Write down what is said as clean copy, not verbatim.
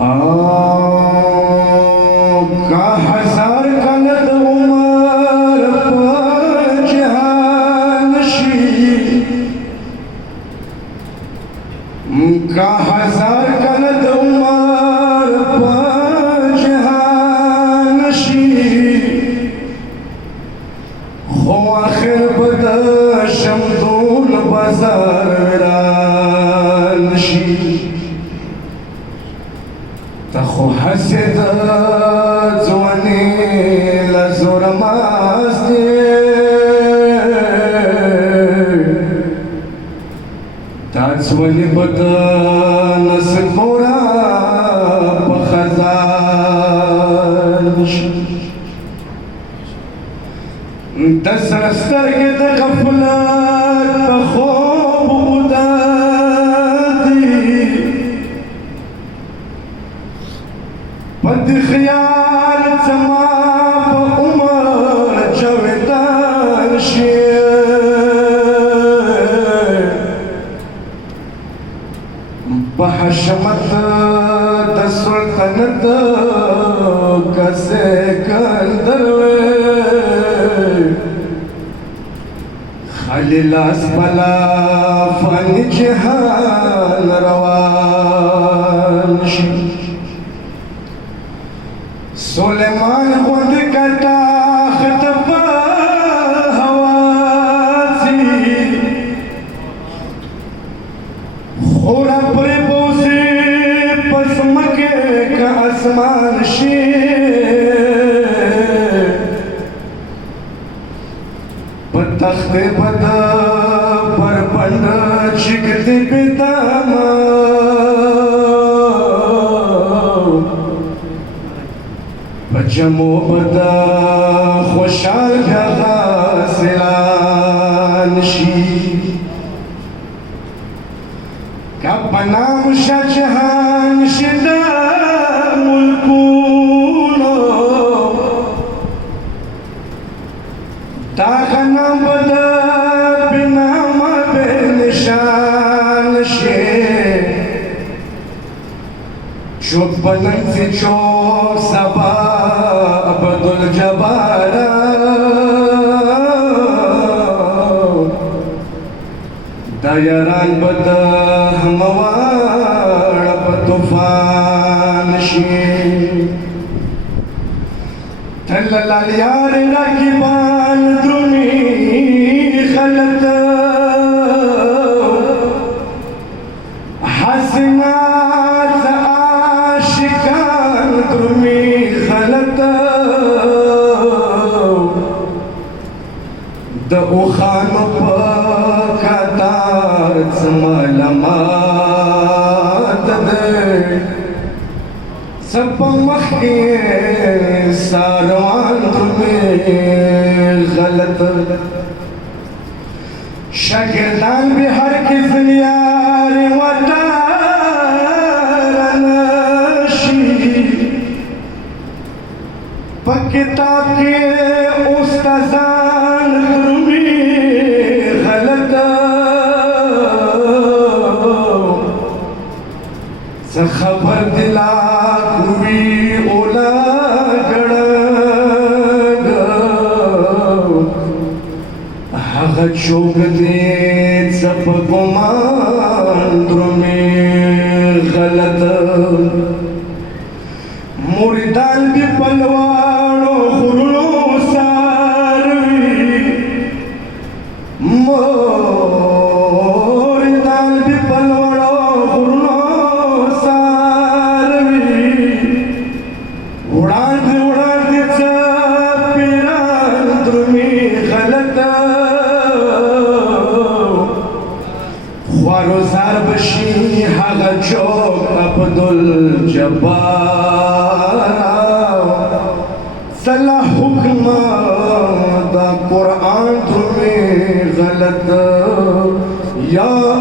का हजार कलद उमर जहानशी का हजार कलद उमर जहानशी हो आखिर बद शमदूल बाजार रानशी تخو حسد زوانی لزور ماستی تا زوانی بدا نسکورا بخزانش دسرسترگ دقفلت بخوب بودادی پد خیال زما په عمر جاودان شي په حشمت د سلطنت کسه کندر خلیل اسبلا فن جهان روان شي سلیمان خود کتا خطب حواسی خورا پر بوسی پسمکے کا اسمان شی پتخت بد پر پند چکت بداما جمو بدا خوشحال بیا سلان شي کا پنام شاه جهان شدا ملکونو دا غنام بدا بنام بنشان شي چوک بلند سے چوک سبا عبدالجبار دا یاران بدا هموار بطوفان شی تلال یار راکبان درمی خلط حسنات عاشقان درمی خلط د اوخانو په کتار معلومات ده سب مخ کې ساروان تمه غلط شاگردان به هر کس یار وطن نشي په کتاب کې استادان خبر دلا کوي اولا ګړګ هغه چوک دې څپ ګمان درمه غلط مریدان به پلوانو خورلو ساروي مریدان به پلوانو خورلو خوارزار بشی هغه چوک عبدالجبار صلاح حکم دا قرآن تمہیں غلط یا